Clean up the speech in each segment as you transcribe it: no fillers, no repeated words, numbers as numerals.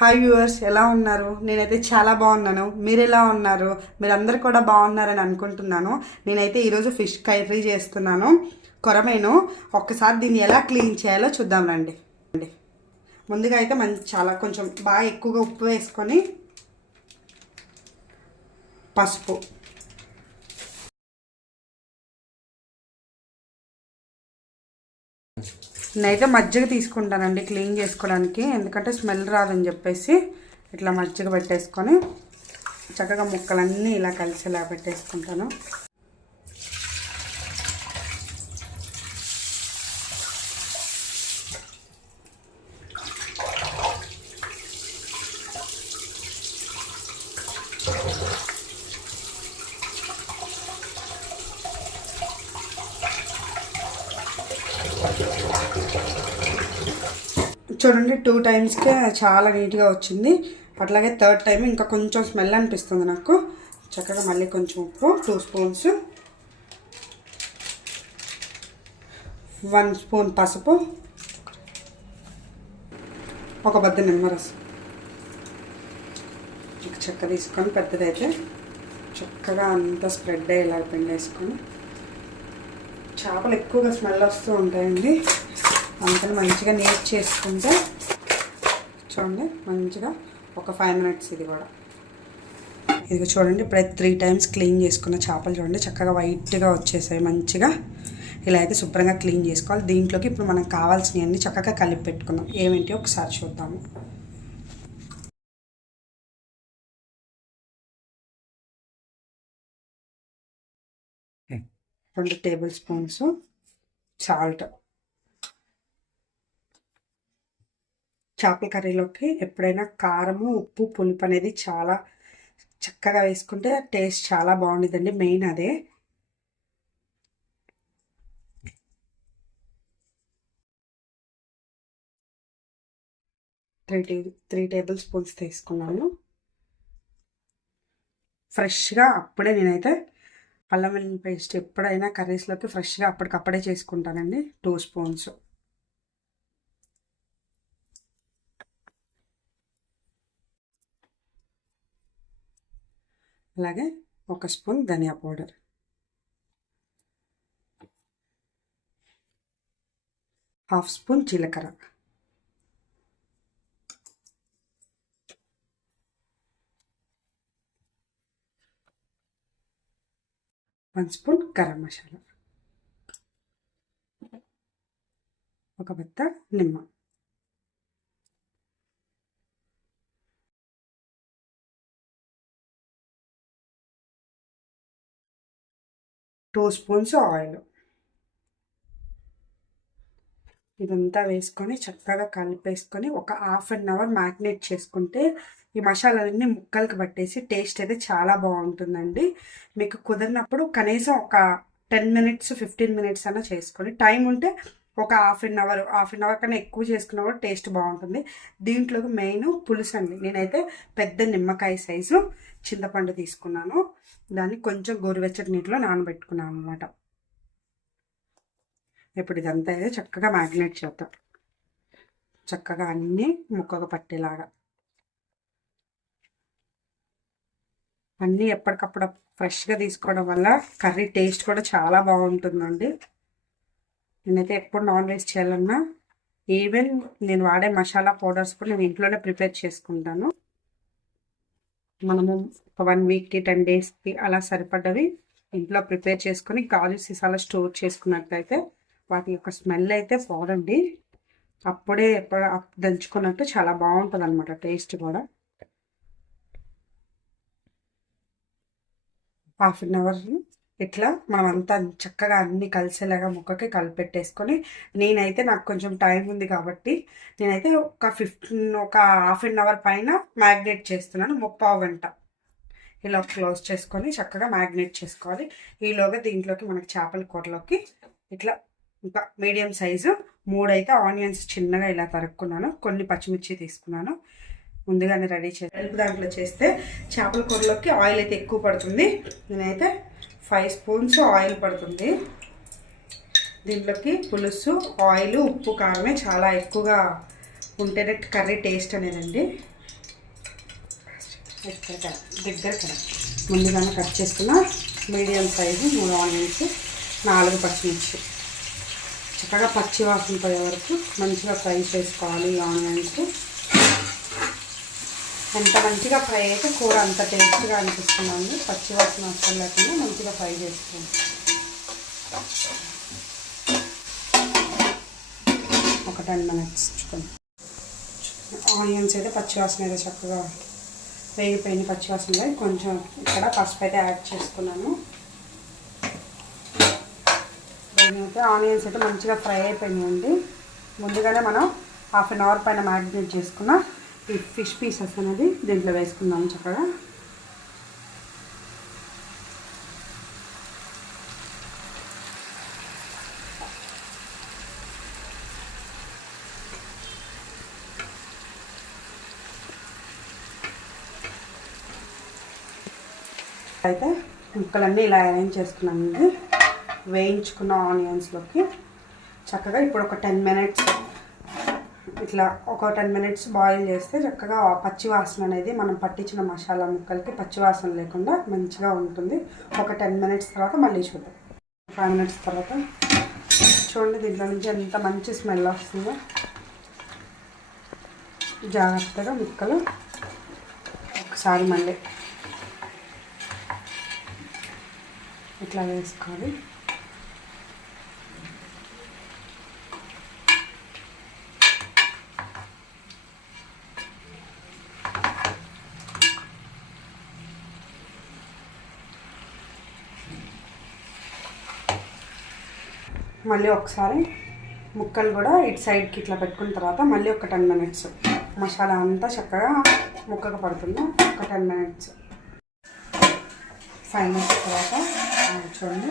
Hi viewers, ఎలా ఉన్నారు? నేనైతే చాలా బాగున్నాను. మీరు ఎలా ఉన్నారు? మీరందరూ కూడా బాగున్నారని అనుకుంటున్నాను. నేనైతే ఈరోజు ఫిష్ కర్రీ చేస్తున్నాను. కొరమేను. ఒక్కసారి దీన్ని ఎలా క్లీన్ చేయాలో చూద్దాం రండి. ముందుగా అయితే చాలా కొంచెం బాగా ఎక్కువగా ఉప్పు వేసుకొని పసుపు, నేనైతే మజ్జిగ తీసుకుంటానండి క్లీన్ చేసుకోవడానికి, ఎందుకంటే స్మెల్ రాదని చెప్పేసి ఇట్లా మజ్జిగ పెట్టేసుకొని చక్కగా ముక్కలన్నీ ఇలా కలిసేలా పెట్టేసుకుంటాను. చూడండి, 2 టైమ్స్కే చాలా నీట్గా వచ్చింది. అట్లాగే థర్డ్ టైం ఇంకా కొంచెం స్మెల్ అనిపిస్తుంది నాకు. చక్కగా మళ్ళీ కొంచెం ఉప్పు, 2 స్పూన్స్, 1 స్పూన్ పసుపు, ఒక బద్ద నిమ్మరసం, చెక్క తీసుకొని పెద్దదైతే చక్కగా అంతా స్ప్రెడ్ అయ్యేలా పిండేసుకొని. చేపలు ఎక్కువగా స్మెల్ వస్తూ ఉంటాయండి, అందుకని మంచిగా నీట్ చేసుకుంటే చూడండి మంచిగా ఒక 5 మినిట్స్. ఇది కూడా ఇది చూడండి, ఇప్పుడైతే 3 టైమ్స్ క్లీన్ చేసుకున్న చేపలు చూడండి చక్కగా వైట్గా వచ్చేసాయి. మంచిగా ఇలా అయితే శుభ్రంగా క్లీన్ చేసుకోవాలి. దీంట్లోకి ఇప్పుడు మనం కావాల్సినవన్నీ చక్కగా కలిపి పెట్టుకుందాం. ఏమేంటి ఒకసారి చూద్దాము. 2 టేబుల్ స్పూన్స్ సాల్ట్. చేపల కర్రీలోకి ఎప్పుడైనా కారము, ఉప్పు, పులుపు అనేది చాలా చక్కగా వేసుకుంటే టేస్ట్ చాలా బాగుంటుందండి. మెయిన్ అదే. త్రీ టేబుల్ స్పూన్స్ తీసుకున్నాను. ఫ్రెష్గా అప్పుడే నేనైతే అల్లం వెల్లుల్లి పేస్ట్ ఎప్పుడైనా కర్రీస్లోకి ఫ్రెష్గా అప్పటికప్పుడే చేసుకుంటానండి. 2 స్పూన్స్. అలాగే 1 స్పూన్ ధనియా పౌడర్, 1/2 స్పూన్ జీలకర్ర, 1 స్పూన్ గరం మసాలా, ఒక బత్త నిమ్మ, 2 స్పూన్స్ ఆయిల్. ఇదంతా వేసుకొని చక్కగా కలిపేసుకొని ఒక 1/2 అవర్ మ్యారినేట్ చేసుకుంటే ఈ మసాలాలన్నీ ముక్కలకి పట్టేసి టేస్ట్ అయితే చాలా బాగుంటుందండి. మీకు కుదిరినప్పుడు కనీసం ఒక 10 మినిట్స్ 15 మినిట్స్ అన్నా చేసుకొని, టైం ఉంటే ఒక హాఫ్ అన్ అవర్ కన్నా ఎక్కువ చేసుకున్నా కూడా టేస్ట్ బాగుంటుంది. దీంట్లోకి మెయిన్ పులుసు అండి. నేనైతే పెద్ద నిమ్మకాయ సైజు చింతపండు తీసుకున్నాను. దాన్ని కొంచెం గోరువెచ్చటి నీటిలో నానబెట్టుకున్నాను అనమాట. ఇప్పుడు ఇదంతా అయితే చక్కగా మ్యారినేట్ చేద్దాం. చక్కగా అన్నీ ముక్కగా పట్టేలాగా అన్నీ ఎప్పటికప్పుడు ఫ్రెష్గా తీసుకోవడం వల్ల కర్రీ టేస్ట్ కూడా చాలా బాగుంటుందండి. నేనైతే ఎప్పుడు నాన్ వెజ్ చేయాలన్నా ఈవెన్ నేను వాడే మసాలా పౌడర్స్ కూడా నేను ఇంట్లోనే ప్రిపేర్ చేసుకుంటాను. మనము 1 వీక్కి 10 డేస్కి అలా సరిపడ్డవి ఇంట్లో ప్రిపేర్ చేసుకొని గాజు సీసాలో స్టోర్ చేసుకున్నట్లయితే వాటి యొక్క స్మెల్ అయితే పోదండి. అప్పుడే దంచుకున్నట్టు చాలా బాగుంటుంది అనమాట టేస్ట్ కూడా. 1/2 అవర్ ఇట్లా మనం అంతా చక్కగా అన్నీ కలిసేలాగా ముక్కకి కలిపెట్టేసుకొని, నేనైతే నాకు కొంచెం టైం ఉంది కాబట్టి నేనైతే ఒక 1/2 అవర్ పైన మ్యారినేట్ చేస్తున్నాను. 3/4 గంట ఇలా క్లోజ్ చేసుకొని చక్కగా మ్యారినేట్ చేసుకోవాలి. ఈలోగా దీంట్లోకి మనకి చేపల కూరలోకి ఇట్లా ఇంకా మీడియం సైజు 3 అయితే ఆనియన్స్ చిన్నగా ఇలా తరుక్కున్నాను. కొన్ని పచ్చిమిర్చి తీసుకున్నాను. ముందుగానే రెడీ చేసి దాంట్లో చేస్తే చేపల కూరలోకి ఆయిల్ అయితే ఎక్కువ పడుతుంది. నేనైతే 5 స్పూన్స్ ఆయిల్ పడుతుంది. దీంట్లోకి పులుసు, ఆయిల్, ఉప్పు, కారమే చాలా ఎక్కువగా ఉంటేనే కర్రీ టేస్ట్ అనేదండి. దగ్గర ముందుగానే కట్ చేసుకున్న మీడియం సైజు 3 ఆనియన్స్, 4 పచ్చిమిర్చి చక్కగా పచ్చి వాసన పోయే వరకు మంచిగా ఫ్రై చేసుకోవాలి. ఈ ఆనియన్స్ ఎంత మంచిగా ఫ్రై అయితే కూర అంత టేస్ట్గా అనిపిస్తున్నాను. పచ్చి వాసన అసలు లేకుండా మంచిగా ఫ్రై చేసుకోండి. ఒక 10 minutes ఆనియన్స్ అయితే పచ్చి వాసన అయితే చక్కగా వేగిపోయిన పచ్చి వాసన కొంచెం ఇక్కడ పసుపు అయితే యాడ్ చేసుకున్నాను. అయితే ఆనియన్స్ అయితే మంచిగా ఫ్రై అయిపోయినాయండి. ముందుగానే మనం 1/2 hour పైన మ్యారినేట్ చేసుకున్న ఈ ఫిష్ పీసెస్ అనేది దీంట్లో వేసుకుందాం చక్కగా. అయితే ముక్కలన్నీ ఇలా అరేంజ్ చేసుకున్నామండి. వేయించుకున్న ఆనియన్స్లోకి చక్కగా ఇప్పుడు ఒక 10 minutes ఇట్లా ఒక 10 minutes బాయిల్ చేస్తే చక్కగా పచ్చి వాసన అనేది మనం పట్టించిన మసాలా ముక్కలకి పచ్చి వాసన లేకుండా మంచిగా ఉంటుంది. ఒక 10 minutes తర్వాత మళ్ళీ చూద్దాం. 5 minutes తర్వాత చూడండి దీంట్లో నుంచి ఎంత మంచి స్మెల్ వస్తుందో. జాగ్రత్తగా ముక్కలు ఒకసారి మళ్ళీ ఇట్లా వేసుకోవాలి. మళ్ళీ ఒకసారి ముక్కలు కూడా ఇటు సైడ్కి ఇట్లా పెట్టుకున్న తర్వాత మళ్ళీ ఒక 10 minutes మసాలా అంతా చక్కగా ముక్కకు పడుతుంది. ఒక 10 minutes 5 minutes తర్వాత చూడండి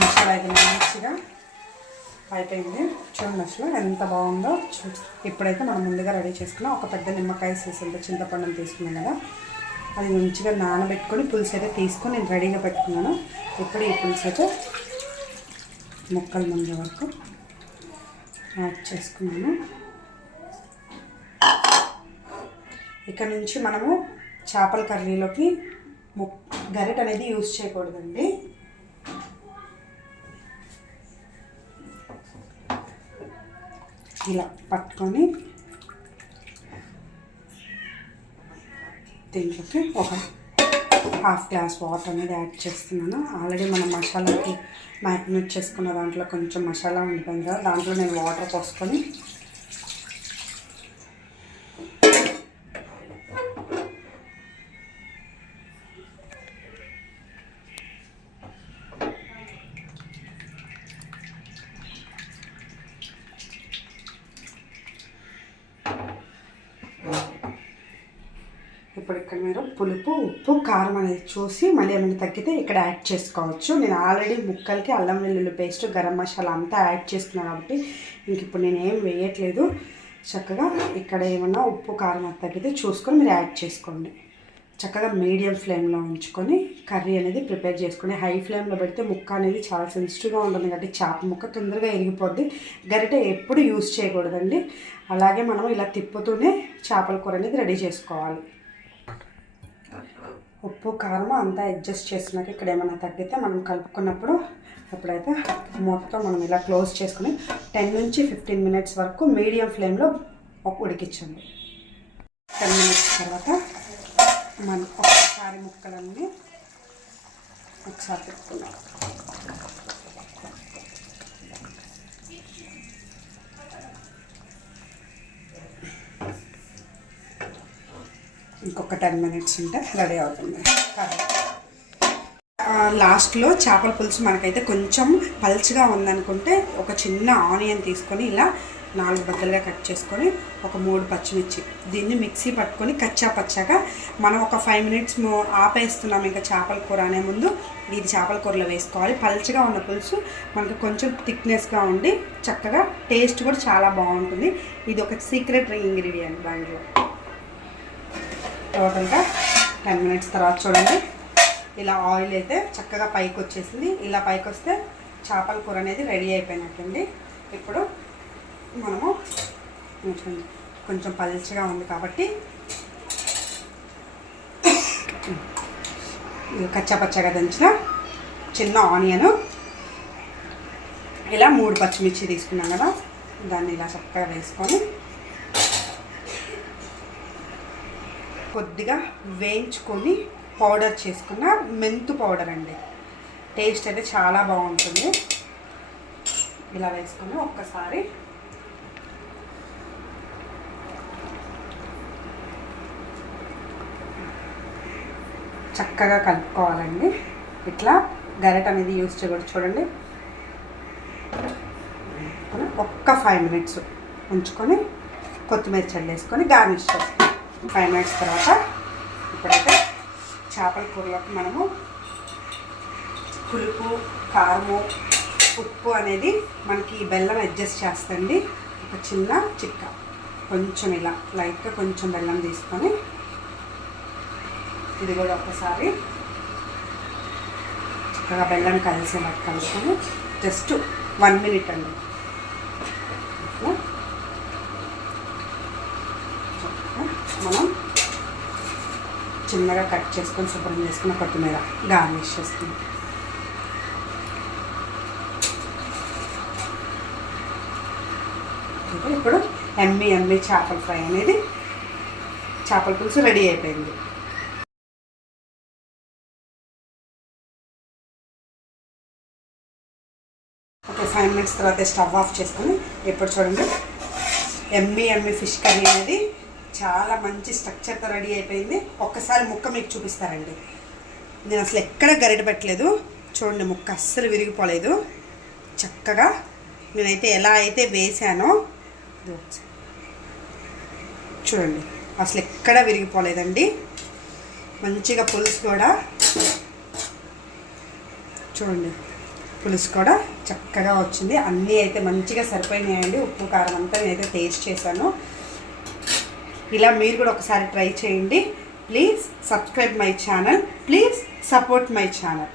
మసాలా అయితే మంచిగా అయిపోయింది. చూడండి అసలు ఎంత బాగుందో. ఇప్పుడైతే మనం ముందుగా రెడీ చేసుకున్నాం ఒక పెద్ద నిమ్మకాయ సీసంత చింతపండుని తీసుకున్నాం కదా, అది మంచిగా నానబెట్టుకొని పులుసు అయితే తీసుకొని నేను రెడీగా పెట్టుకున్నాను. ఇప్పుడు ఈ పులుసు అయితే ముక్కలు ముందు వరకు యాడ్ చేసుకున్నాను. ఇక్కడ నుంచి మనము చేపల కర్రీలోకి గరిట అనేది యూజ్ చేయకూడదండి. ఇలా పట్టుకొని దీంట్లోకి ఒక 1/2 glass వాటర్ అనేది యాడ్ చేస్తున్నాను. ఆల్రెడీ మనం మసాలాకి మ్యారినేట్ చేసుకున్న దాంట్లో కొంచెం మసాలా ఉంటుంది కదా, దాంట్లో నేను వాటర్ పోసుకొని ఇప్పుడు ఇక్కడ మీరు పులుపు, ఉప్పు, కారం అనేది చూసి మళ్ళీ ఏమైనా తగ్గితే ఇక్కడ యాడ్ చేసుకోవచ్చు. నేను ఆల్రెడీ ముక్కలకి అల్లం వెల్లుల్లి పేస్ట్, గరం మసాలా అంతా యాడ్ చేసుకున్నాను కాబట్టి ఇంక ఇప్పుడు నేను ఏం వేయట్లేదు. చక్కగా ఇక్కడ ఏమన్నా ఉప్పు, కారం అది తగ్గితే చూసుకొని మీరు యాడ్ చేసుకోండి. చక్కగా మీడియం ఫ్లేమ్లో ఉంచుకొని కర్రీ అనేది ప్రిపేర్ చేసుకోండి. హై ఫ్లేమ్లో పెడితే ముక్క అనేది చాలా సెన్సిటివ్గా ఉంటుంది కాబట్టి చేప ముక్క తొందరగా ఎరిగిపోద్ది. గరిటె ఎప్పుడు యూజ్ చేయకూడదండి. అలాగే మనం ఇలా తిప్పుతూనే చేపల కూర అనేది రెడీ చేసుకోవాలి. ఉప్పు, కారం అంతా అడ్జస్ట్ చేసినాక ఇక్కడ ఏమైనా తగ్గితే మనం కలుపుకున్నప్పుడు ఎప్పుడైతే మొత్తం మనం ఇలా క్లోజ్ చేసుకుని 10 నుంచి 15 minutes వరకు మీడియం ఫ్లేమ్లో ఉడికించండి. 10 minutes తర్వాత మనం ఒకసారి ముక్కలన్నీ ఒకసారి పెట్టుకున్నాం. ఇంకొక 10 minutes ఉంటే రెడీ అవుతుంది. లాస్ట్లో చేపల పులుసు మనకైతే కొంచెం పల్చగా ఉందనుకుంటే ఒక చిన్న ఆనియన్ తీసుకొని ఇలా 4 బద్దలుగా కట్ చేసుకొని ఒక 3 పచ్చిమిర్చి దీన్ని మిక్సీ పట్టుకొని కచ్చా పచ్చాగా మనం ఒక 5 minutes ఆపేస్తున్నాం. ఇంకా చేపల కూర అనే ముందు ఇది చేపల కూరలో వేసుకోవాలి. పల్చగా ఉన్న పులుసు మనకు కొంచెం థిక్నెస్గా ఉండి చక్కగా టేస్ట్ కూడా చాలా బాగుంటుంది. ఇది ఒక సీక్రెట్ ఇంగ్రీడియంట్ దాంట్లో. టోటల్గా 10 minutes తర్వాత చూడండి ఇలా ఆయిల్ అయితే చక్కగా పైకి వచ్చేసింది. ఇలా పైకి వస్తే చేపల కూర అనేది రెడీ అయిపోయినట్టుంది. ఇప్పుడు మనము కొంచెం పల్చగా ఉంది కాబట్టి కచ్చాపచ్చగా దంచిన చిన్న ఆనియను, ఇలా 3 పచ్చిమిర్చి తీసుకున్నాం కదా, దాన్ని ఇలా చక్కగా వేసుకొని కొద్దిగా వేయించుకొని పౌడర్ చేసుకున్న మెంతు పౌడర్ అండి. టేస్ట్ అయితే చాలా బాగుంటుంది. ఇలా వేసుకొని ఒక్కసారి చక్కగా కలుపుకోవాలండి. ఇట్లా గరిట అనేది యూజ్ చేయకూడదు. చూడండి, ఒక్క 5 మినిట్స్ ఉంచుకొని కొత్తిమీర చల్లేసుకొని గార్నిష్ చేస్తాం. 5 మినిట్స్ తర్వాత ఇప్పుడైతే చేపల కూరలోకి మనము పులుపు, కారము, ఉప్పు అనేది మనకి బెల్లం అడ్జస్ట్ చేస్తుంది. ఒక చిన్న చిక్క కొంచెం ఇలా లైట్గా కొంచెం బెల్లం తీసుకొని ఇది కూడా ఒకసారి చక్కగా బెల్లం కలిసేలా కలుపుకొని జస్ట్ 1 మినిట్ అండి. మనం చిన్నగా కట్ చేసుకొని శుభ్రం చేసుకున్న కొత్తిమీర గార్నిష్ చేసుకుంటాం. ఇప్పుడు ఎమ్మి చేపల ఫ్రై అనేది, చేపల పులుసు రెడీ అయిపోయింది. ఓకే, 5 మినిట్స్ తర్వాత స్టవ్ ఆఫ్ చేసుకొని ఇప్పుడు చూడండి ఎమ్మి ఫిష్ కర్రీ అనేది చాలా మంచి స్ట్రక్చర్తో రెడీ అయిపోయింది. ఒక్కసారి ముక్క మీకు చూపిస్తారండి. నేను అసలు ఎక్కడ గరిట పెట్టలేదు. చూడండి, ముక్క అస్సలు విరిగిపోలేదు. చక్కగా నేనైతే ఎలా అయితే వేసానో చూడండి, అసలు ఎక్కడ విరిగిపోలేదండి. మంచిగా పులుసు కూడా చూడండి, పులుసు కూడా చక్కగా వచ్చింది. అన్నీ అయితే మంచిగా సరిపోయినాయండి. ఉప్పు కారం అంతా నేనైతే టేస్ట్ చేశాను. ఇలా మీరు కూడా ఒకసారి ట్రై చేయండి. Please subscribe my channel, please support my channel.